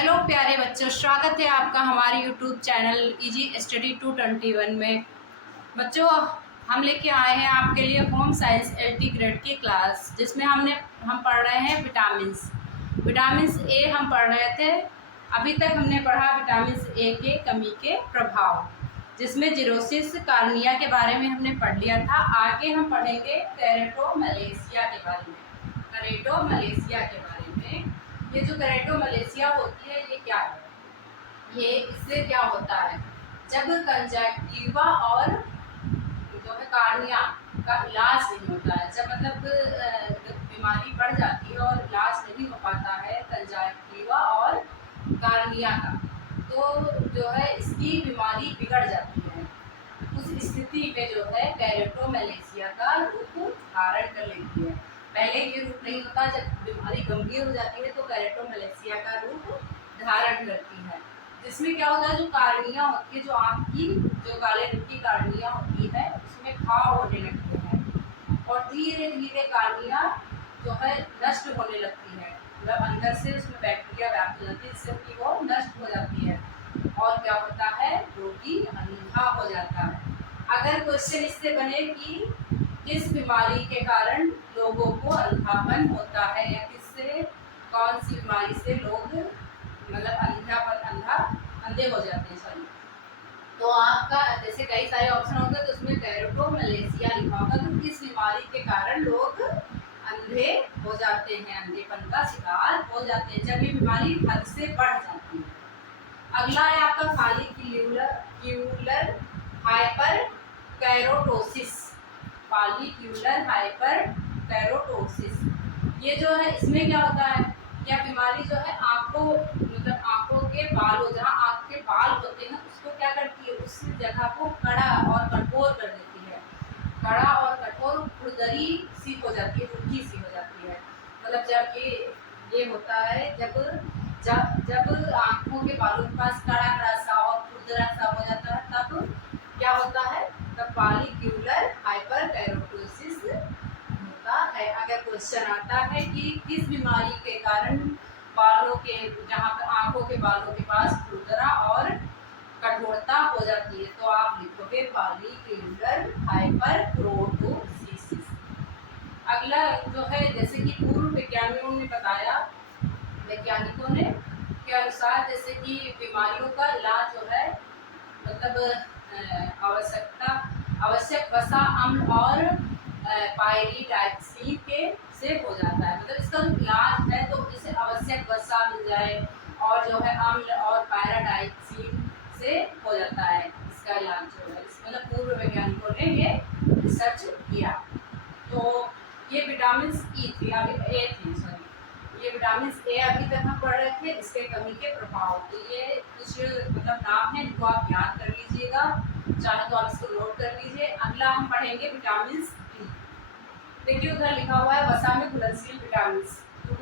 Hello प्यारे बच्चों, स्वागत है आपका हमारे यूट्यूब चैनल इजी स्टडी 221 में। बच्चों, हम लेके आए हैं आपके लिए होम साइंस एलटी ग्रेड की क्लास, जिसमें हम पढ़ रहे हैं विटामिन ए हम पढ़ रहे थे। अभी तक हमने पढ़ा विटामिन ए के कमी के प्रभाव, जिसमें जीरोसिस कार्निया के बारे में हमने पढ़ लिया था। आगे हम पढ़ेंगे केरेटोमलेशिया के बारे में। ये जो केरेटोमलेशिया होती है, ये क्या है? ये इससे क्या होता है, जब कंजक्टिवा और जो है कार्निया का इलाज नहीं होता है, जब मतलब बीमारी बढ़ जाती है और इलाज नहीं हो पाता है कंजक्टिवा और कार्निया का, तो जो है इसकी बीमारी बिगड़ जाती है। उस स्थिति में जो है केरेटोमलेशिया का रूप धारण कर लेती है। पहले ये रूप नहीं होता, जब बीमारी गंभीर हो जाती है तो केरेटोमलेशिया का रूप धारण करती है। जिसमें क्या होता है, जो कार्निया होती है, जो आँख की जो काले रंग की कार्निया होती है, उसमें घाव होने लगते हैं और धीरे धीरे कार्निया जो है नष्ट होने लगती है। मतलब अंदर से उसमें बैक्टीरिया व्याप्त हो जाती है, जिससे कि वो नष्ट हो जाती है और क्या होता है, रोगी अंधा हो जाता है। अगर क्वेश्चन इससे बने कि किस बीमारी के कारण लोगों को अंधापन होता है, या किससे, कौन सी बीमारी से लोग मतलब अंधे हो जाते हैं, सॉरी, तो आपका जैसे कई सारे ऑप्शन होंगे, तो उसमें केरेटोमलेशिया लिखा होगा। तो किस बीमारी के कारण लोग अंधे हो जाते हैं, अंधेपन का शिकार हो जाते हैं, जब ये बीमारी हद से बढ़ जाती है। अगला है आपका फॉलिक्यूलर हाइपर कैरोटोसिस। फॉलिक्यूलर हाइपर कैरोटोसिस, ये जो है, इसमें क्या होता है, यह बीमारी जो है आंखों के बालों, जहाँ आंख के बाल होते हैं, उसको क्या करती है, उस जगह को कड़ा और कठोर कर देती है। कड़ा और कठोर खुरदरी सी हो जाती है, रुखी सी हो जाती है। मतलब जब ये होता है, जब आंखों के बालों के पास कड़ा सा और खुरदरा सा हो जाता है, तब क्या होता है, तब फॉलिक्यूलर हाइपर कैरोटोसिस होता है। अगर क्वेश्चन आता है कि किस बीमारी के कारण बालों के, जहाँ पर आंखों के बालों के पास खुरदरा और कठोरता हो जाती है, तो आप लिखोगे फॉलिक्यूलर हाइपर कैरोटोसिस। अगला जो है, जैसे कि पूर्व वैज्ञानिकों ने बताया, वैज्ञानिकों ने के अनुसार, जैसे कि बीमारियों का इलाज जो है, मतलब आवश्यक वसा अम्ल और पायरिडाक्सिन के से हो जाता है। मतलब इसका जो इलाज है, तो इसे आवश्यक वसा मिल जाए और जो है अम्ल और पायरिडाक्सिन से हो जाता है इसका इलाज जो है। मतलब पूर्व वैज्ञानिकों ने ये रिसर्च किया। तो ये विटामिन ई थी, अभी ए थी, सॉरी, ये विटामिन ए अभी तक हम पढ़ रहे थे, इसके कमी के प्रभाव। तो ये कुछ मतलब नाम है, इनको आप याद कर लीजिएगा, चाहे तो आप इसको नोट कर लीजिए। अगला हम पढ़ेंगे विटामिन डी। देखिए उधर लिखा हुआ है वसा में घुलनशील विटामिन। तो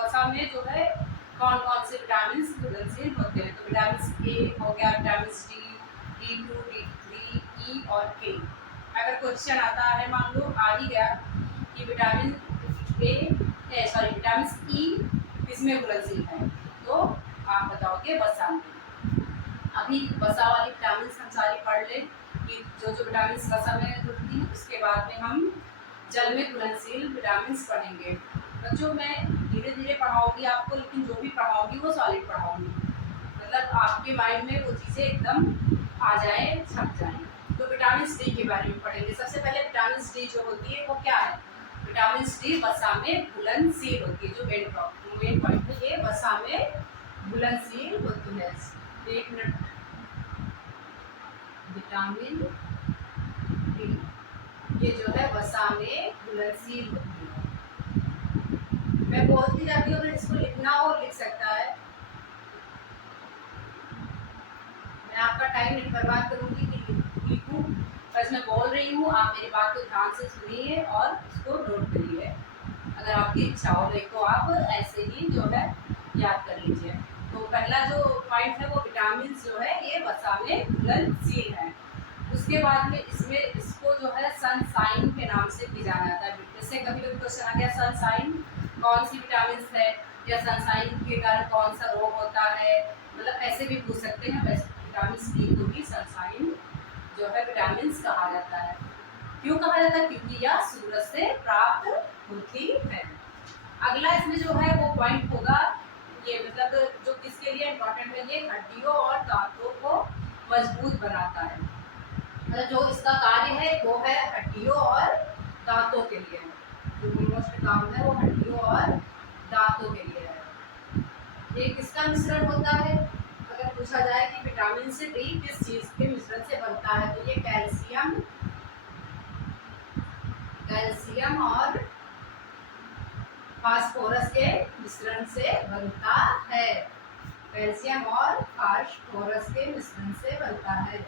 वसा में जो है कौन कौन से विटामिन घुलनशील होते हैं, तो विटामिन ए हो गया, विटामिन डी, D2, D3, ई और के। अगर क्वेश्चन आता है, मान लो आ ही गया कि विटामिन ई किसमें घुलनशील है, तो आप बताओगे वसा में। अभी वसा वाली विटामिन हम सारी पढ़ लें कि जो जो विटामिन वसा में घुलती हैं, उसके बाद में हम जल में घुलनशील विटामिन पढ़ेंगे। बच्चों, मैं धीरे धीरे पढ़ाऊंगी आपको, लेकिन जो भी पढ़ाऊंगी वो सॉलिड पढ़ाऊंगी, मतलब आपके माइंड में वो चीज़ें एकदम आ जाए, छप जाए। तो विटामिन डी के बारे में पढ़ेंगे। सबसे पहले विटामिन डी जो होती है वो क्या है, विटामिन डी वसा में घुलनशील होती है। जो मेन पॉइंट है, ये वसा में घुलनशील होती है। एक मिनट, विटामिन डी ये जो है वसा में घुलनशील होती है। मैं बोलती जाती हूँ, अगर इसको लिखना हो लिख सकता है। मैं आपका टाइम नहीं बर्बाद करूँगी कि लिखूँ, बस मैं बोल रही हूँ, आप मेरी बात को ध्यान से सुनिए और इसको नोट करिए। अगर आपकी इच्छा हो तो आप ऐसे ही जो है याद कर लीजिए। तो पहला जो पॉइंट है, वो विटामिन जो है ये वसा में घुलनशील है। उसके बाद में इसको जो है सनसाइन के नाम से भी जाना जाता है। जैसे कभी कभी क्वेश्चन आ गया, सनसाइन कौन सी विटामिन है, या सनसाइन के कारण कौन सा रोग होता है, मतलब ऐसे भी पूछ सकते हैं। वैसे विटामिन डी को भी सनसाइन जो है विटामिन कहा जाता है। क्यों कहा जाता है? क्योंकि यह सूरज से प्राप्त होती है। अगला इसमें जो है वो पॉइंट होगा, ये मतलब जो किसके लिए इम्पोर्टेंट है, ये हड्डियों और दांतों को मजबूत बनाता है। मतलब जो इसका कार्य है वो है हड्डियों और दांतों के लिए, जो मोस्ट काम है वो हड्डियों और दांतों के लिए है। ये किसका मिश्रण होता है? अगर पूछा जाए कि विटामिन से डी किस चीज के मिश्रण से बनता है, तो ये कैल्शियम और फास्फोरस के मिश्रण से बनता है। कैल्शियम और फास्फोरस के मिश्रण से बनता है।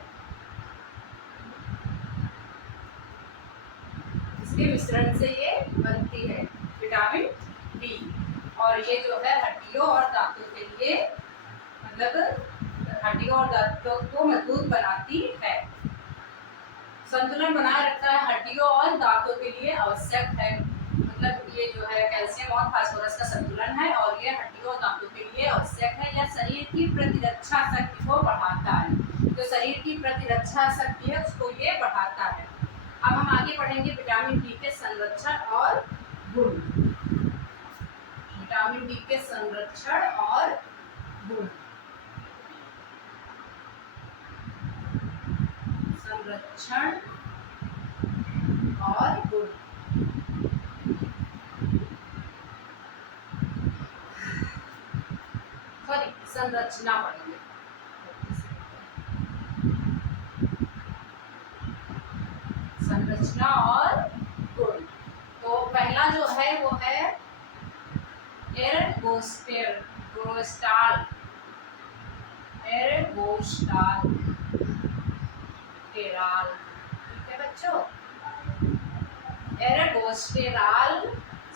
इसके मिश्रण से ये बनती है विटामिन डी। और ये जो है हड्डियों और दांतों के लिए, मतलब हड्डियों और दांतों को मजबूत बनाती है। संतुलन बनाए रखता है, हड्डियों और दांतों के लिए आवश्यक है। मतलब ये जो है कैल्शियम और फास्फोरस का संतुलन है और ये हड्डियों और दांतों के लिए आवश्यक है। यह शरीर की प्रतिरक्षा शक्ति को बढ़ाता है। जो शरीर की प्रतिरक्षा शक्ति है उसको ये बढ़ाता है। अब हम आगे पढ़ेंगे विटामिन डी के संरक्षण और गुण। विटामिन डी के संरक्षण और गुण। संरक्षण और गुण। सॉरी, संरचना पढ़ेंगे। संरचना और गुण। तो पहला जो है वो है एरगोस्टाल। टेराल, ठीक है बच्चों। एरगोस्टेराल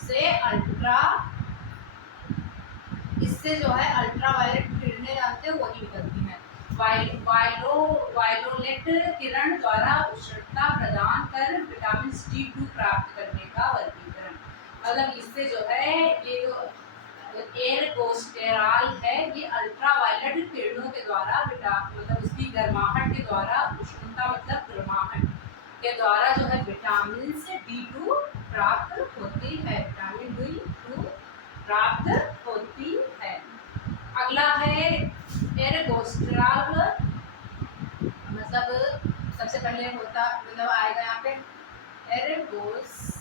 से इससे जो है अल्ट्रावायलेट किरणें जानते हो वही निकलती हैं। वायलोलेट किरण द्वारा उष्णता प्रदान कर विटामिन D2 प्राप्त करने का वर्गीकरण। मतलब इससे जो है ये जो एरगोस्टेराल है ये अल्ट्रावायलेट किरणों के द्वारा मतलब उसकी गर्माहट के द्वारा, उष्णता मतलब गर्माहट के द्वारा जो है विटामिन D2 प्राप्त होती है। विटामिन D2 प्राप्त होती है। अगला है एरगोस्टेराल, मतलब सबसे पहले होता मतलब आएगा यहाँ पे एरगोस्टेराल।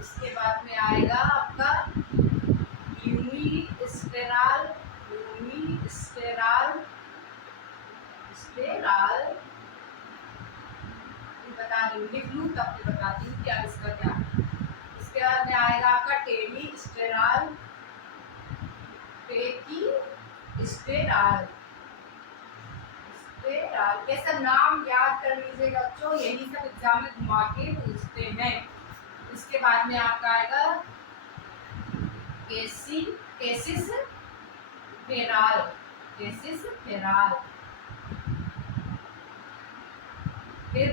इसके बाद में आएगा आपका यूनिस्टेराल। बता दूँ, लिख लूँ तब भी बताती हूँ क्या इसका क्या। इसके बाद में आएगा आपका टेलीस्टेराल। ये सब नाम याद कर लीजिएगा बच्चों, यही सब एग्जाम में घुमा के पूछते हैं। इसके बाद में आपका आएगा केसिस फेराल। फिर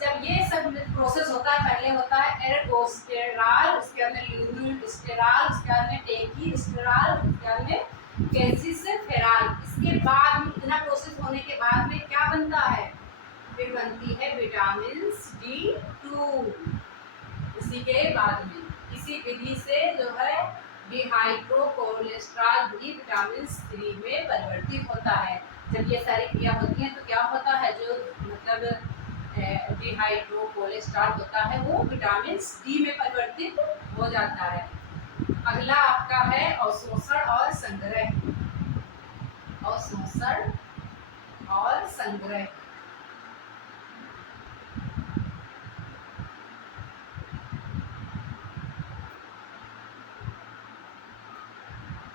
जब ये सब प्रोसेस होता है, पहले होता है एरगोस्टेराल, उसके बाद में यूनिस्टेराल, उसके बाद में टेलीस्टेराल, उसके बाद में केसिस फेराल। इसके बाद इतना प्रोसेस होने के बाद में क्या बनता है? फिर बनती है विटामिन D2। इसी के बाद में इसी विधि से जो है डिहाइड्रोकोलेस्ट्रॉल भी विटामिन 3 में परिवर्तित होता है। जब ये सारी क्रिया होती है तो क्या होता है, जो मतलब डिहाइड्रोकोलेस्ट्रॉल होता है वो विटामिन D में परिवर्तित हो जाता है। अगला आपका है अवशोषण और संग्रह। अवशोषण और संग्रह।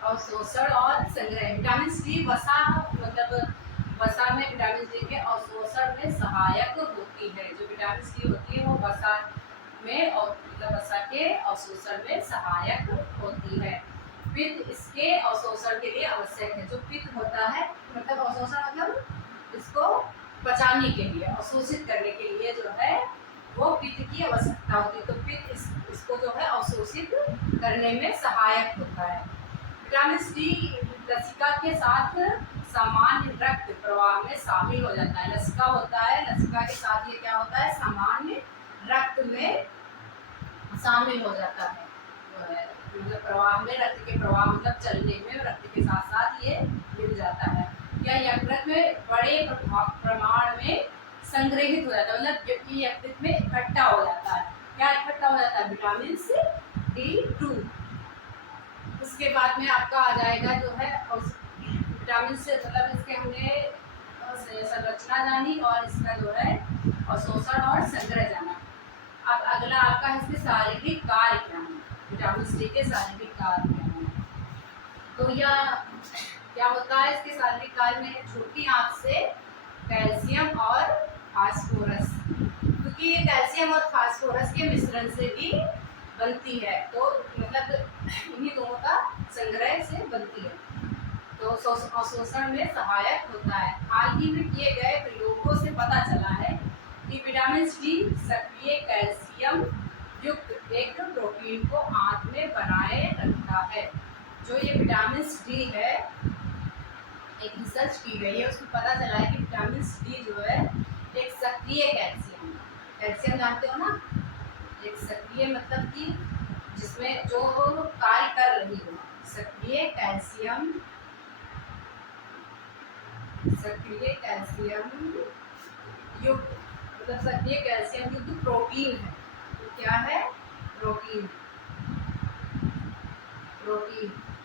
अवशोषण और संग्रह। विटामिन डी वसा, मतलब वसा में विटामिन डी के अवशोषण में सहायक होती है। जो विटामिन डी होती है वो वसा में और मतलब वसा के अवशोषण में सहायक होती है। पित्त इसके अवशोषण के लिए आवश्यक है। जो पित्त होता है मतलब अवशोषण मतलब इसको पचाने के लिए, अवशोषित करने के लिए जो है वो पित्त की आवश्यकता होती है, तो पित्त इसको जो है अवशोषित करने में सहायक होता है। विटामिन डी लसिका के साथ सामान्य रक्त प्रवाह में शामिल हो जाता है। लसिका होता है, लसिका के साथ ये क्या होता है, सामान्य रक्त में शामिल हो जाता है। मतलब प्रवाह में, रक्त के प्रवाह मतलब चलने में रक्त के साथ साथ ये मिल जाता है। या यकृत में बड़े प्रमाण में संग्रहित हो जाता है, मतलब जबकि यकृत में इकट्ठा हो जाता है। क्या इकट्ठा हो जाता है, विटामिन D2। उसके बाद में आपका आ जाएगा जो है विटामिन से, मतलब इसके हमने संरचना जानी और इसका जो है अवशोषण और संग्रह जाना। अब अगला आपका है इसके शारीरिक कार्य क्या है, विटामिन डी के शारीरिक कार्य क्या है। तो यह क्या होता है, इसके शारीरिक कार्य में छोटी आंत से कैल्शियम और फास्फोरस, क्योंकि ये कैल्शियम और फास्फोरस के मिश्रण से भी बनती है, तो मतलब इन्हीं दोनों का संग्रह से बनती है, तो अवशोषण में सहायक होता है। हाल ही में किए गए प्रयोगों से पता चला है कि विटामिन डी सक्रिय कैल्शियम युक्त एक प्रोटीन को आंत में बनाए रखता है। जो ये विटामिन डी है, एक रिसर्च की गई है, उसमें पता चला है कि विटामिन डी जो है एक सक्रिय कैल्शियम, कैल्शियम जानते हो ना, एक सक्रिय मतलब कि जिसमें जो कार्य कर रही हो, सक्रिय कैल्शियम युक्त, मतलब सक्रिय कैल्शियम युक्त प्रोटीन है। तो क्या है, प्रोटीन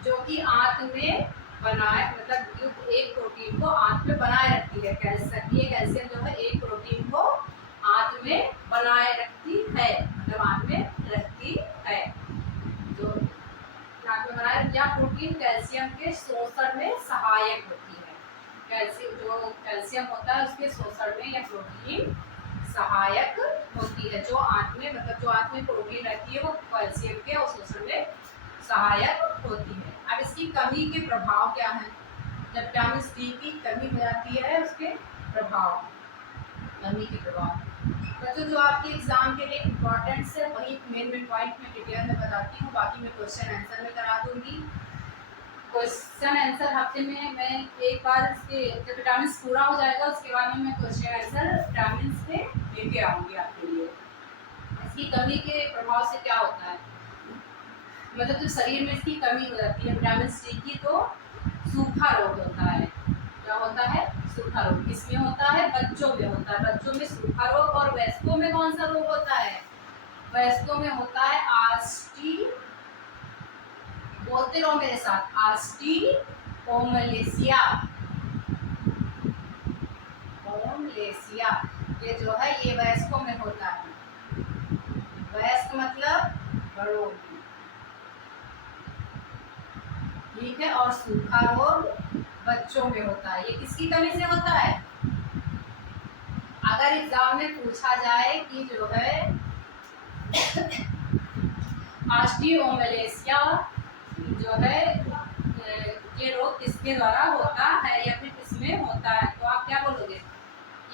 जो कि आंत में बनाए, मतलब युक्त एक प्रोटीन को आंत में बनाए रखती है। सक्रिय कैल्शियम जो है एक प्रोटीन को आंत में बनाए रखती है, मतलब आंत में रखती है। जो आंत में बनाए, या प्रोटीन कैल्शियम के शोषण में सहायक होती है। कैल्शियम, जो कैल्शियम होता है उसके शोषण में यह प्रोटीन सहायक होती है। जो आंत में, मतलब जो आंत में प्रोटीन रहती है वो कैल्शियम के अवशोषण में सहायक होती है। अब इसकी कमी के प्रभाव क्या है, जब विटामिन डी की कमी हो जाती है, उसके प्रभाव, कमी के प्रभाव। बच्चों जो आपके एग्जाम के लिए इम्पोर्टेंट्स है वही मेन पॉइंट में डिटेल में बताती हूँ, बाकी मैं क्वेश्चन आंसर में करा दूंगी। क्वेश्चन आंसर हफ्ते में मैं एक बार इसके, जब विटामिन पूरा हो जाएगा उसके बाद में मैं क्वेश्चन आंसर विटामिन से लेके आऊँगी आपके लिए। इसकी कमी के प्रभाव से क्या होता है, मतलब जो शरीर में इसकी कमी हो जाती है विटामिन डी की, तो सूखा रोग होता है। क्या होता है, सूखा रोग। किसमें होता है, बच्चों में होता है। बच्चों में सूखा रोग। और वयस्कों में कौन सा रोग होता है, वयस्कों में होता है आस्टी, बोलते रहो मेरे साथ, ऑस्टियोमलेशिया। ये जो है ये वयस्कों में होता है। वयस्क मतलब बड़ों में, ठीक है। और सूखा रोग बच्चों में होता है। ये किसकी कमी से होता है, अगर एग्जाम में पूछा जाए कि जो है ऑस्टियोमलेशिया जो है ये रोग किसके द्वारा होता है या फिर किसमें होता है, तो आप क्या बोलोगे,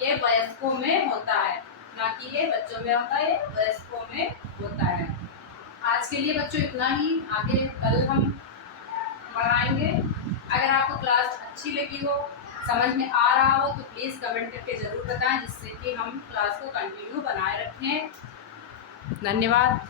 ये वयस्कों में होता है, ना कि ये बच्चों में होता है, ये वयस्कों में होता है। आज के लिए बच्चों इतना ही, आगे कल हम पढ़ाएंगे। अगर आपको क्लास अच्छी लगी हो, समझ में आ रहा हो, तो प्लीज़ कमेंट करके ज़रूर बताएं, जिससे कि हम क्लास को कंटिन्यू बनाए रखें। धन्यवाद।